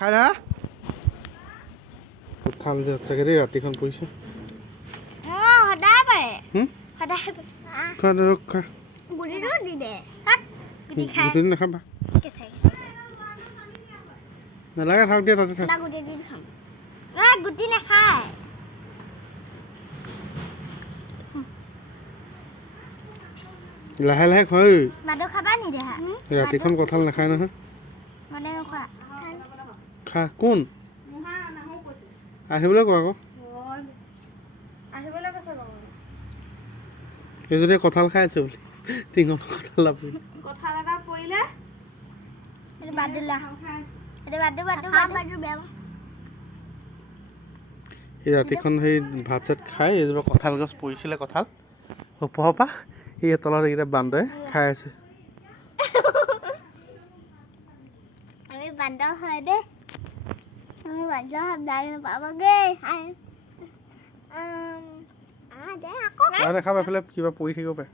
খাই না কঁঠাল যে চাগে দেই ৰাতিখন পৰিছে সদায় পাৰে সদায় খা খা গুটিটো দি দে গুটি খাই গুটি নাখাবা নালাগে থাক দিয়া তাতে থাক গুটি দি খাম গুটি নাখায় লাহে লাহে খোৱাই মাদু খাবা নি দেহা ৰাতিখন কঁঠাল নাখায় নহয় মানে নোখোৱা খা কোন আহিবলৈ কোৱা আকৌ আহিবলৈ কৈছে এইজনীয়ে কঁঠাল খাই আছে বুলি টিঙত কঁঠাল নাপৰিলে কঁঠাল এটা পৰিলে এইটো বাদ দিলা এইটো বাদ বেয়া এই ৰাতিখন সেই ভাত চাত খাই এইজোপা কঁঠাল গছ পৰিছিলে কঁঠাল ওপৰৰ পৰা এই তলত এইকেইটা বান্দৰে খাই আছে আমি বান্দৰ হয় দে আমি বান্দৰ দাই পাবগে দে আকৌ নাখাবা এফালে কিবা পৰি থাকিব পাৰে